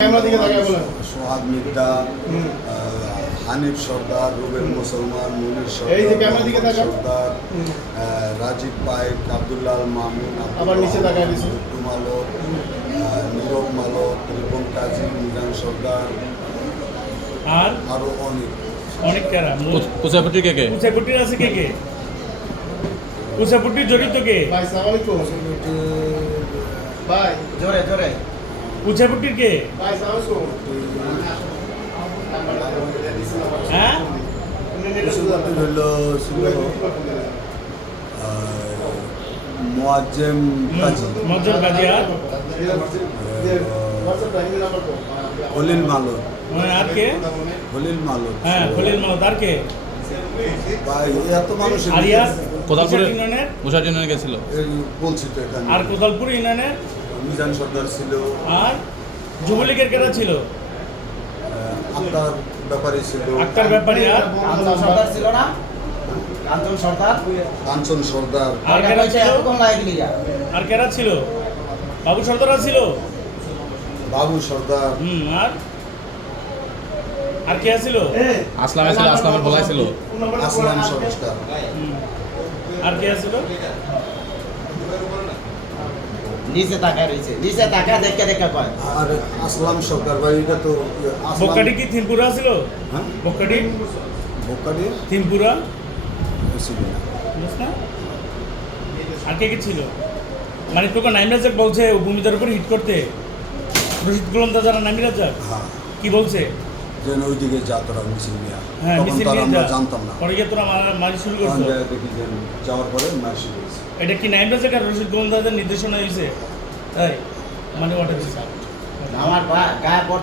সোহাগ মির্জা, হানিফ সর্দার, রুবেল মুসলমান, মুনির সর্দার, রাজীব পাইক, আব্দুল্লাহ মামুন, টুটু মালক, নীরব মালক, রিপন কাজী, মিজান সর্দার, আর আরো অনেক কারা কুচাপুটি কে কে কুচাপুটির আছে কে কে কুচাপুটির জড়িত কে ভাই আসসালামু আলাইকুম ভাই জোরে জোরে কুচাপুটির কে ভাই আসসালামু আলাইকুম হ্যাঁ হইল ছিল মোয়াজ্জেম কাজী, মজ্জুর গাজী আর খলিল মালক, আর কে খলিল মালক, হ্যাঁ খলিল মাহমুদ আর কে ভাই এত মানুষ আরিয়াস কোদালপুরে ইউনিয়নের মুসার জন্য গেছিল। বলছি তো এখানে আর কোদালপুর ইউনিয়নের মিজান সর্দার ছিল, আর যুবলীগের কারা ছিল আক্তার ব্যাপারী ছিল, আক্তার ব্যাপারী আর কাঞ্চন সর্দার ছিল না কাঞ্চন সর্দার কাঞ্চন সর্দার, আর কেরা ছিল এতক্ষণ লাগে নিয়া আর কেরা ছিল বাবু সর্দার ছিল বাবু সর্দার, আর কে ছিল আসলামে ছিল, আসলামের বলাই ছিল। আসলাম সরকার, আর কে ছিল নিচে তাকায় রয়েছে নিচে তাকায় দেখে দেখে কয় আর আসলাম সরকার ভাই এটা তো বক্কাটি কি থিমপুরা ছিল হ্যাঁ বক্কাটি বোকাডি থিমপুরা ছিল না। বুঝছ না আর কে কে ছিল মানে তোকে নাইম রাজাক বলছে ভূমিদার উপর হিট করতে রশিদ গোলন্দা যারা নাইম রাজাক হ্যাঁ কি বলছে যেন ওইদিকে যা তোরা মিছিল নিয়ে হ্যাঁ তখন মিছিল তো আর নিয়ে আমরা যা। জানতাম না, পরে গিয়ে তোরা মারি শুরু তখন করছো যাই দেখি যে যাওয়ার পরে মার শুরু হয়েছে। এটা কি নাইম রাজাক আর রশিদ গোলন্দাদের নির্দেশনা হয়েছে তাই মানে ওটা দিচ্ছে আমার গায়ে